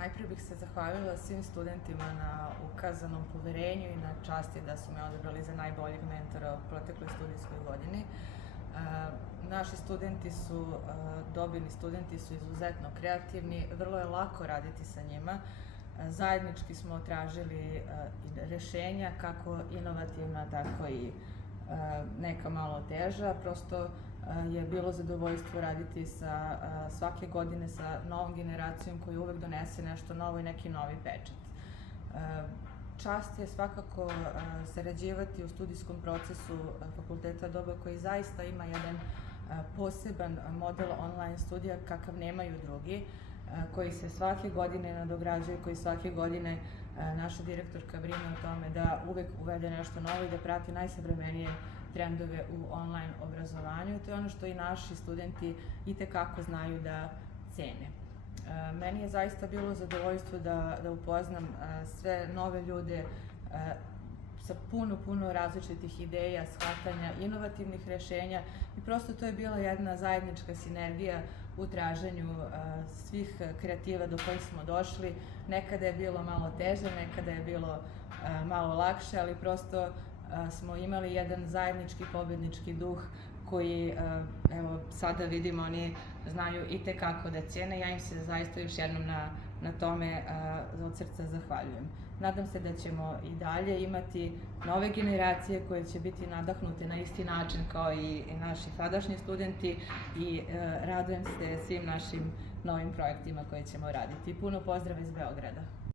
Najprije bih se zahvalila svim studentima na ukazanom poverenju i na časti da su me odabrali za najboljeg mentora u protekloj studijskoj godini. Naši studenti su, dobini studenti su izuzetno kreativni, vrlo je lako raditi sa njima. Zajednički smo tražili rešenja, kako inovativna, tako i neka malo teža. Prosto je bilo zadovoljstvo raditi svake godine sa novom generacijom koja uvek donese nešto novo i neki novi pečat. Čast je svakako sarađivati u studijskom procesu Fakulteta Doba, koji zaista ima jedan poseban model online studija kakav nemaju drugi, koji se svake godine nadograđuje, koji svake godine naša direktorka brine o tome da uvek uvede nešto novo i da prati najsavremenije trendove u online obrazovanju. To je ono što i naši studenti itekako znaju da cene. Meni je zaista bilo zadovoljstvo da upoznam sve nove ljude sa puno različitih ideja, shvatanja, inovativnih rešenja i prosto to je bila jedna zajednička sinergija u traženju svih kreativa do kojih smo došli. Nekada je bilo malo teže, nekada je bilo malo lakše, ali prosto smo imali jedan zajednički pobednički duh koji, evo, sada vidimo, oni znaju itekako da cene. Ja im se zaista još jednom na tome od srca zahvaljujem. Nadam se da ćemo i dalje imati nove generacije koje će biti nadahnute na isti način kao i naši sadašnji studenti i radujem se svim našim novim projektima koje ćemo raditi. Puno pozdrava iz Beograda.